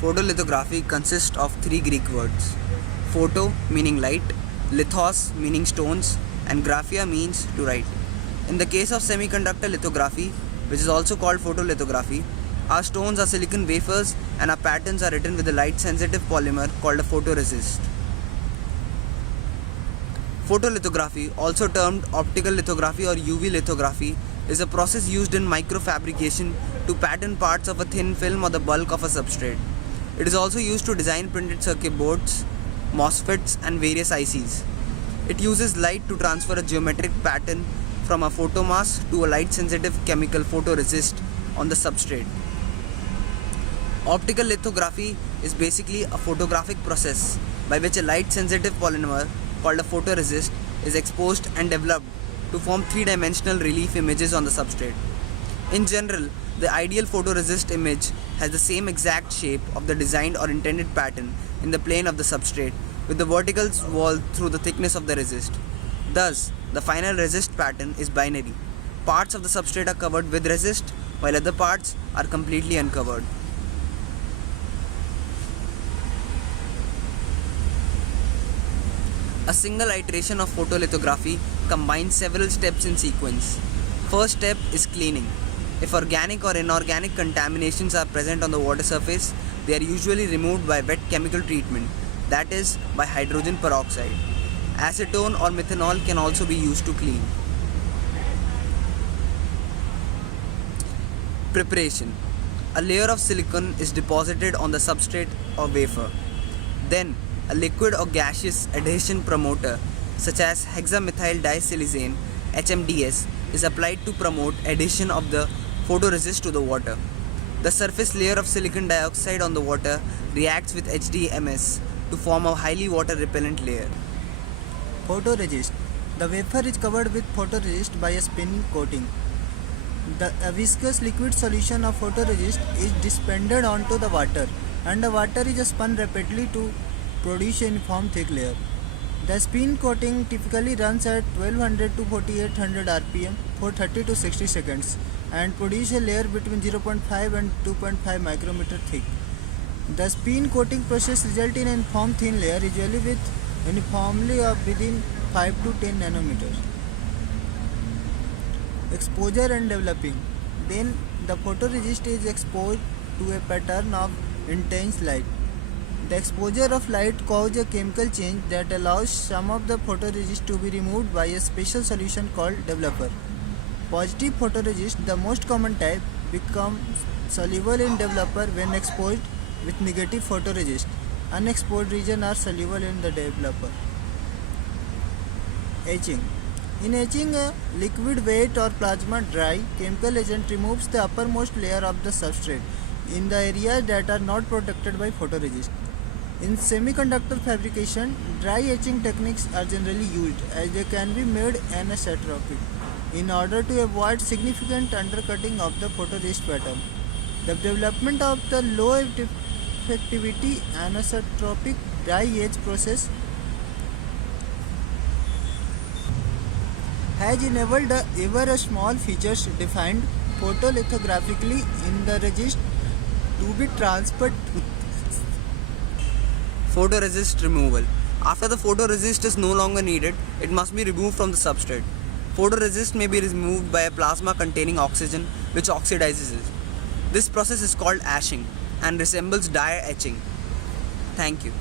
Photolithography consists of three Greek words: photo meaning light, lithos meaning stones, and graphia means to write. In the case of semiconductor lithography, which is also called photolithography, our stones are silicon wafers and our patterns are written with a light sensitive polymer called a photoresist. Photolithography, also termed optical lithography or UV lithography, is a process used in microfabrication to pattern parts of a thin film or the bulk of a substrate. It is also used to design printed circuit boards, MOSFETs, and various ICs. It uses light to transfer a geometric pattern from a photomask to a light sensitive chemical photoresist on the substrate. Optical lithography is basically a photographic process by which a light sensitive polymer called a photoresist is exposed and developed to form three-dimensional relief images on the substrate. In general, the ideal photoresist image has the same exact shape of the designed or intended pattern in the plane of the substrate, with the verticals walled through the thickness of the resist. Thus, the final resist pattern is binary. Parts of the substrate are covered with resist, while other parts are completely uncovered. A single iteration of photolithography combines several steps in sequence. First step is cleaning. If organic or inorganic contaminations are present on the water surface, they are usually removed by wet chemical treatment, that is, by hydrogen peroxide. Acetone or methanol can also be used to clean. Preparation. A layer of silicon is deposited on the substrate or wafer. Then, a liquid or gaseous adhesion promoter, such as hexamethyl disilicane (HMDS), is applied to promote adhesion of the photoresist to the water. The surface layer of silicon dioxide on the water reacts with HDMS to form a highly water repellent layer. Photoresist. The wafer is covered with photoresist by a spin coating. A viscous liquid solution of photoresist is dispensed onto the water, and the water is spun rapidly to produce a uniform thick layer. The spin coating typically runs at 1200 to 4800 rpm for 30 to 60 seconds and produces a layer between 0.5 and 2.5 micrometer thick. The spin coating process results in a uniform thin layer, usually with uniformly of within 5 to 10 nanometers. Exposure and developing. Then the photoresist is exposed to a pattern of intense light. The exposure of light causes a chemical change that allows some of the photoresist to be removed by a special solution called developer. Positive photoresist, the most common type, becomes soluble in developer when exposed with negative photoresist. Unexposed regions are soluble in the developer. Etching. In etching, a liquid weight or plasma dry chemical agent removes the uppermost layer of the substrate in the areas that are not protected by photoresist. In semiconductor fabrication, dry etching techniques are generally used as they can be made anisotropic in order to avoid significant undercutting of the photoresist pattern. The development of the low effectivity anisotropic dry etch process has enabled the ever small features defined photolithographically in the resist to be transferred to Photoresist removal. After the photoresist is no longer needed, it must be removed from the substrate. Photoresist may be removed by a plasma containing oxygen, which oxidizes it. This process is called ashing and resembles dye etching. Thank you.